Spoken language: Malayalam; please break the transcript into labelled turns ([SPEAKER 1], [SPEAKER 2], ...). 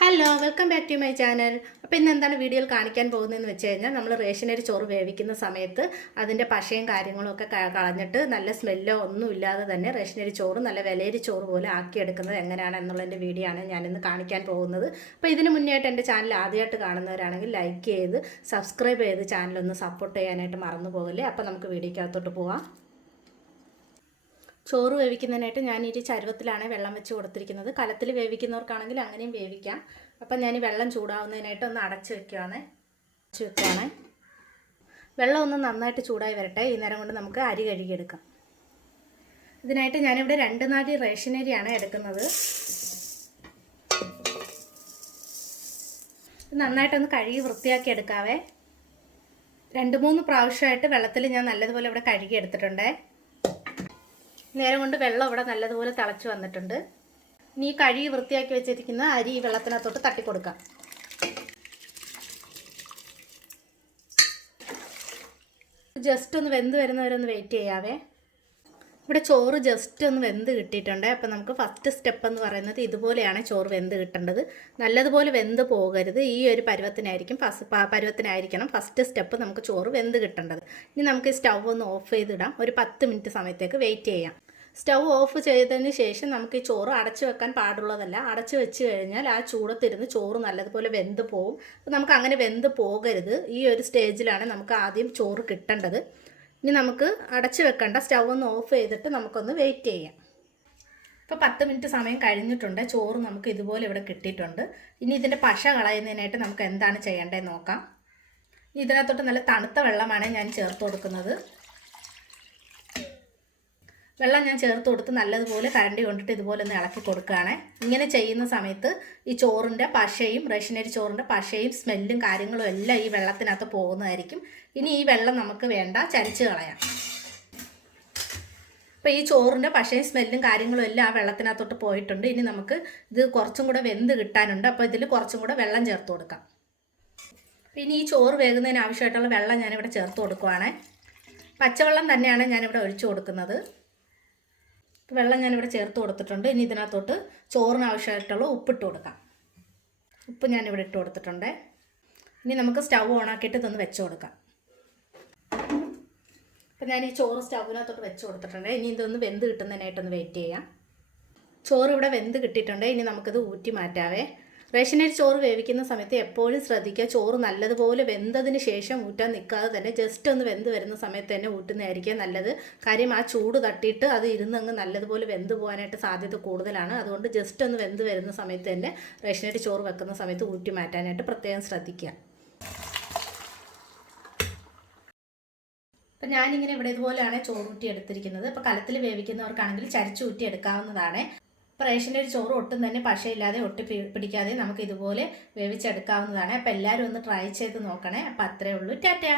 [SPEAKER 1] Hello welcome back to my channel അപ്പോൾ ഇന്ന് എന്താണ് വീഡിയോയിൽ കാണിക്കാൻ പോകുന്നതെന്ന് വെച്ച് കഴിഞ്ഞാൽ നമ്മൾ റേഷനരി ചോറ് വേവിക്കുന്ന സമയത്ത് അതിന്റെ പശയും കാര്യങ്ങളും ഒക്കെ കളഞ്ഞിട്ട് നല്ല സ്മെല്ലോ ഒന്നും ഇല്ലാതെ തന്നെ റേഷനരി ചോറ് നല്ല വിലയരി ചോറ് പോലെ ആക്കിയെടുക്കുന്നത് എങ്ങനെയാണ് എന്നുള്ളതിന്റെ വീഡിയോ ആണ് ഞാനിന്ന് കാണിക്കാൻ പോകുന്നത്. അപ്പോൾ ഇതിന് മുന്നേ ആയിട്ട് എന്റെ ചാനൽ ആദ്യമായിട്ട് കാണുന്നവരാണെങ്കിൽ ലൈക്ക് ചെയ്ത് സബ്സ്ക്രൈബ് ചെയ്ത് ചാനലൊന്ന് സപ്പോർട്ട് ചെയ്യാനായിട്ട് മറന്നു പോകില്ലേ? അപ്പോൾ നമുക്ക് വീഡിയോക്കകത്തോട്ട് പോവാം. ചോറ് വേവിക്കുന്നതിനായിട്ട് ഞാൻ ഈ ചരുവത്തിലാണ് വെള്ളം വെച്ച് കൊടുത്തിരിക്കുന്നത്. കലത്തിൽ വേവിക്കുന്നവർക്കാണെങ്കിൽ അങ്ങനെയും വേവിക്കാം. അപ്പം ഞാൻ ഈ വെള്ളം ചൂടാവുന്നതിനായിട്ട് ഒന്ന് അടച്ച് വെക്കുകയാണ് അടച്ച് വെക്കുകയാണ് വെള്ളം ഒന്ന് നന്നായിട്ട് ചൂടായി വരട്ടെ. ഈ നേരം കൊണ്ട് നമുക്ക് അരി കഴുകിയെടുക്കാം. ഇതിനായിട്ട് ഞാനിവിടെ രണ്ട് നാടി റേഷനരിയാണ് എടുക്കുന്നത്. നന്നായിട്ടൊന്ന് കഴുകി വൃത്തിയാക്കി എടുക്കാവേ. രണ്ട് മൂന്ന് പ്രാവശ്യമായിട്ട് വെള്ളത്തിൽ ഞാൻ നല്ലതുപോലെ ഇവിടെ കഴുകി എടുത്തിട്ടുണ്ടേ നേരം കൊണ്ട് വെള്ളം ഇവിടെ നല്ലതുപോലെ തിളച്ച് വന്നിട്ടുണ്ട്. ഇനി ഈ കഴുകി വൃത്തിയാക്കി വെച്ചിരിക്കുന്ന അരി ഈ വെള്ളത്തിനകത്തോട്ട് തട്ടിക്കൊടുക്കാം. ജസ്റ്റ് ഒന്ന് വെന്ത് വരുന്നവരെ ഒന്ന് വെയിറ്റ് ചെയ്യാവേ. ഇവിടെ ചോറ് ജസ്റ്റ് ഒന്ന് വെന്ത് കിട്ടിയിട്ടുണ്ട്. അപ്പം നമുക്ക് ഫസ്റ്റ് സ്റ്റെപ്പ് എന്ന് പറയുന്നത് ഇതുപോലെയാണ് ചോറ് വെന്ത് കിട്ടേണ്ടത്. നല്ലതുപോലെ വെന്ത് പോകരുത്. ഈ ഒരു പരുവത്തിനായിരിക്കും ഫസ്റ്റ് പരുവത്തിനായിരിക്കണം ഫസ്റ്റ് സ്റ്റെപ്പ് നമുക്ക് ചോറ് വെന്ത് കിട്ടേണ്ടത്. ഇനി നമുക്ക് സ്റ്റൗ ഒന്ന് ഓഫ് ചെയ്തിടാം. ഒരു പത്ത് മിനിറ്റ് സമയത്തേക്ക് വെയിറ്റ് ചെയ്യാം. സ്റ്റൗ ഓഫ് ചെയ്തതിന് ശേഷം നമുക്ക് ഈ ചോറ് അടച്ചു വെക്കാൻ പാടുള്ളതല്ല. അടച്ചു വെച്ച് കഴിഞ്ഞാൽ ആ ചൂടത്തിരുന്ന് ചോറ് നല്ലതുപോലെ വെന്ത് പോകും അപ്പോൾ നമുക്ക് അങ്ങനെ വെന്ത് പോകരുത്. ഈ ഒരു സ്റ്റേജിലാണ് നമുക്ക് ആദ്യം ചോറ് കിട്ടേണ്ടത്. ഇനി നമുക്ക് അടച്ചു വെക്കേണ്ട. സ്റ്റൗ ഒന്ന് ഓഫ് ചെയ്തിട്ട് നമുക്കൊന്ന് വെയിറ്റ് ചെയ്യാം. ഇപ്പോൾ പത്ത് മിനിറ്റ് സമയം കഴിഞ്ഞിട്ടുണ്ട്. ചോറ് നമുക്ക് ഇതുപോലെ ഇവിടെ കിട്ടിയിട്ടുണ്ട്. ഇനി ഇതിന്റെ പശ കളയുന്നതിനായിട്ട് നമുക്ക് എന്താണ് ചെയ്യേണ്ടതെന്ന് നോക്കാം. ഇതിനകത്തോട്ട് നല്ല തണുത്ത വെള്ളമാണ് ഞാൻ ചേർത്ത് കൊടുക്കുന്നത്. വെള്ളം ഞാൻ ചേർത്ത് കൊടുത്ത് നല്ലതുപോലെ കരണ്ടി കൊണ്ടിട്ട് ഇതുപോലെ ഒന്ന് ഇളക്കി കൊടുക്കുകയാണ്. ഇങ്ങനെ ചെയ്യുന്ന സമയത്ത് ഈ ചോറിന്റെ പശയും റേഷനരി ചോറിന്റെ പശയും സ്മെല്ലും കാര്യങ്ങളും എല്ലാം ഈ വെള്ളത്തിനകത്ത് പോകുന്നതായിരിക്കും. ഇനി ഈ വെള്ളം നമുക്ക് വേണ്ട ചരിച്ച് കളയാം. അപ്പോൾ ഈ ചോറിന്റെ പശയും സ്മെല്ലും കാര്യങ്ങളും എല്ലാം ആ വെള്ളത്തിനകത്തോട്ട് പോയിട്ടുണ്ട്. ഇനി നമുക്ക് ഇത് കുറച്ചും കൂടെ വെന്ത് കിട്ടാനുണ്ട്. അപ്പോൾ ഇതിൽ കുറച്ചും കൂടെ വെള്ളം ചേർത്ത് കൊടുക്കാം. ഇനി ഈ ചോറ് വേകുന്നതിന് ആവശ്യമായിട്ടുള്ള വെള്ളം ഞാനിവിടെ ചേർത്ത് കൊടുക്കുവാണ്. പച്ചവെള്ളം തന്നെയാണ് ഞാനിവിടെ ഒഴിച്ചു കൊടുക്കുന്നത്. വെള്ളം ഞാനിവിടെ ചേർത്ത് കൊടുത്തിട്ടുണ്ട്. ഇനി ഇതിനകത്തോട്ട് ചോറിന് ആവശ്യമായിട്ടുള്ള ഉപ്പിട്ട് കൊടുക്കാം. ഉപ്പ് ഞാനിവിടെ ഇട്ട് കൊടുത്തിട്ടുണ്ട്. ഇനി നമുക്ക് സ്റ്റൗ ഓണാക്കിയിട്ട് ഇതൊന്ന് വെച്ച് കൊടുക്കാം. അപ്പം ഞാൻ ഈ ചോറ് സ്റ്റൗവിനകത്തോട്ട് വെച്ച് കൊടുത്തിട്ടുണ്ട്. ഇനി ഇതൊന്ന് വെന്ത് കിട്ടുന്നതിനായിട്ടൊന്ന് വെയിറ്റ് ചെയ്യാം. ചോറ് ഇവിടെ വെന്ത് കിട്ടിയിട്ടുണ്ട്. ഇനി നമുക്കിത് ഊറ്റി മാറ്റാവേ. റേഷനരി ചോറ് വേവിക്കുന്ന സമയത്ത് എപ്പോഴും ശ്രദ്ധിക്കുക. ചോറ് നല്ലതുപോലെ വെന്തതിന് ശേഷം ഊറ്റാൻ നിൽക്കാതെ തന്നെ ജസ്റ്റ് ഒന്ന് വെന്ത് വരുന്ന സമയത്ത് തന്നെ ഊട്ടുന്നതായിരിക്കും നല്ലത്. കാര്യം ആ ചൂട് തട്ടിയിട്ട് അത് ഇരുന്നങ്ങ് നല്ലതുപോലെ വെന്ത് പോകാനായിട്ട് സാധ്യത കൂടുതലാണ്. അതുകൊണ്ട് ജസ്റ്റ് ഒന്ന് വെന്ത് വരുന്ന സമയത്ത് തന്നെ റേഷനരി ചോറ് വെക്കുന്ന സമയത്ത് ഊറ്റി മാറ്റാനായിട്ട് പ്രത്യേകം ശ്രദ്ധിക്കുക. അപ്പം ഞാനിങ്ങനെ ഇവിടെ ഇതുപോലെയാണ് ചോറൂറ്റി എടുത്തിരിക്കുന്നത്. അപ്പോൾ കലത്തിൽ വേവിക്കുന്നവർക്കാണെങ്കിൽ ചരിച്ചൂറ്റി എടുക്കാവുന്നതാണ്. അപ്പോൾ ഒരു ചോറ് ഒട്ടും തന്നെ പശയില്ലാതെ ഒട്ടി പിടിക്കാതെ നമുക്ക് ഇതുപോലെ വേവിച്ചെടുക്കാവുന്നതാണ്. അപ്പോൾ എല്ലാവരും ഒന്ന് ട്രൈ ചെയ്ത് നോക്കണേ. അപ്പോൾ അത്രേ ഉള്ളൂ. ടാറ്റാ.